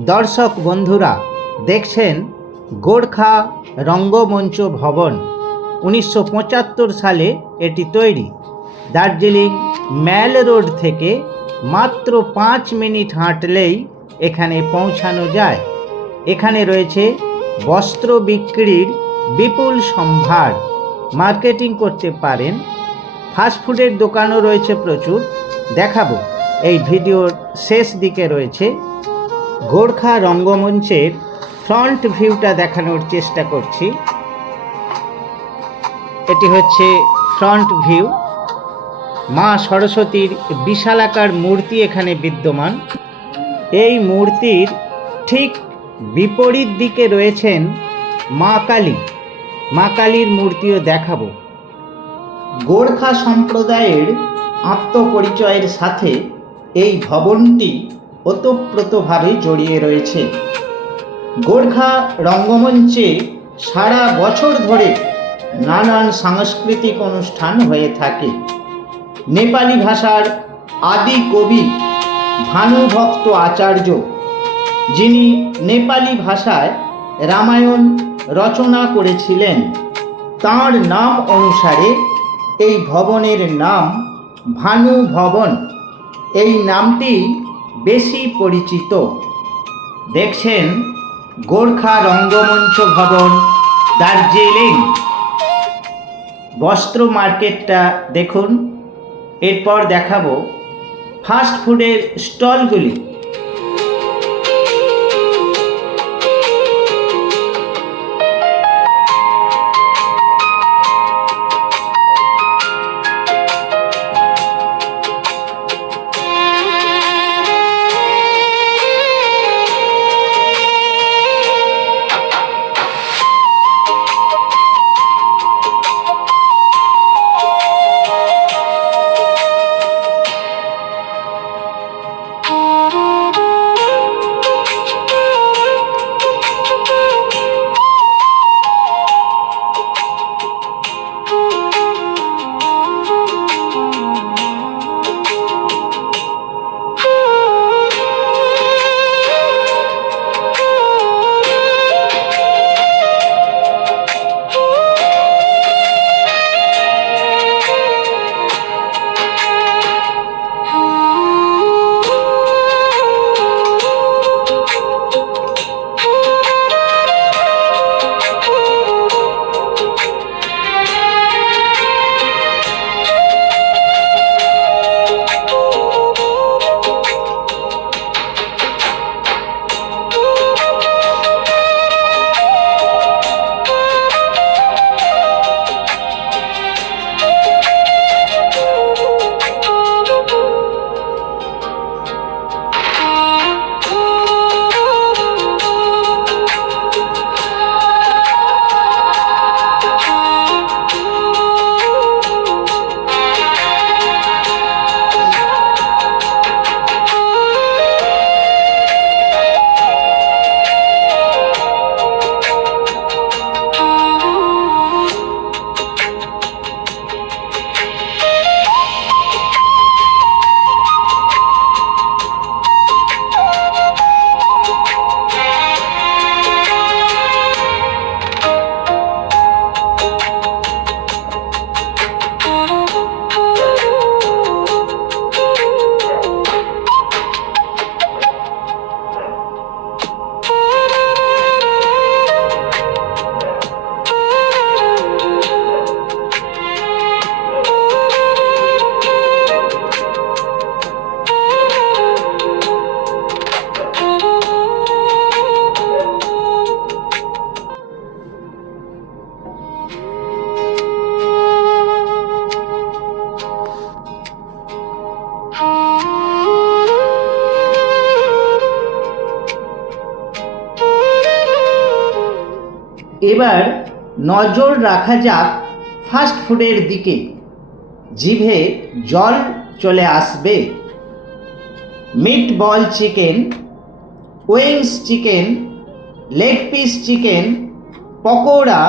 দর্শক বন্ধুরা, দেখছেন গোর্খা রঙ্গমঞ্চ ভবন। 1975 সালে এটি তৈরি। দার্জিলিং ম্যাল রোড থেকে মাত্র 5 মিনিট হাঁটলেই এখানে পৌঁছানো যায়। এখানে রয়েছে বস্ত্র বিক্রির বিপুল সম্ভার। মার্কেটিং করতে পারেন। ফাস্টফুডের দোকানও রয়েছে প্রচুর। দেখাবো, এই ভিডিওর শেষ দিকে রয়েছে গোর্খা রঙ্গমঞ্চের ফ্রন্ট ভিউটা দেখানোর চেষ্টা করছি। এটি হচ্ছে ফ্রন্ট ভিউ। মা সরস্বতীর বিশালাকার মূর্তি এখানে বিদ্যমান। এই মূর্তির ঠিক বিপরীত দিকে রয়েছেন মা কালী। মা কালীর মূর্তিও দেখাবো। গোর্খা সম্প্রদায়ের আত্মপরিচয়ের সাথে এই ভবনটি ওতপ্রোতভাবে জড়িয়ে রয়েছে। গোর্খা রঙ্গমঞ্চে সারা বছর ধরে নানান সাংস্কৃতিক অনুষ্ঠান হয়ে থাকে। নেপালি ভাষার আদি কবি ভানুভক্ত আচার্য, যিনি নেপালি ভাষায় রামায়ণ রচনা করেছিলেন, তাঁর নাম অনুসারে এই ভবনের নাম ভানু ভবন। এই নামটি বেশি পরিচিত। দেখছেন গোর্খা রঙ্গমঞ্চ ভবন, দার্জিলিং। বস্ত্র মার্কেটটা দেখুন। এরপর দেখাবো ফাস্ট ফুডের স্টলগুলি। এবার নজর রাখা যাক ফাস্ট ফুডের দিকে। জিভে জল চলে আসবে। Meatball chicken, wings chicken, leg piece chicken, pakora,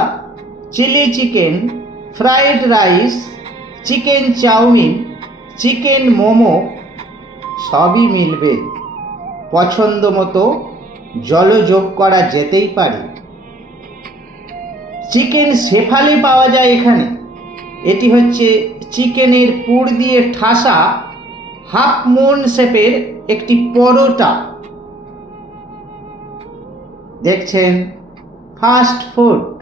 chilli chicken, fried rice, chicken chowmein, chicken momo সবই মিলবে। পছন্দ মতো জলও যোগ করা যেতেই পারে। চিকেন শেফালি পাওয়া যায় এখানে। এটি হচ্ছে চিকেনের পুর দিয়ে ঠাসা হাফ মুন শেপের একটি পরোটা। দেখছেন ফাস্ট ফুড।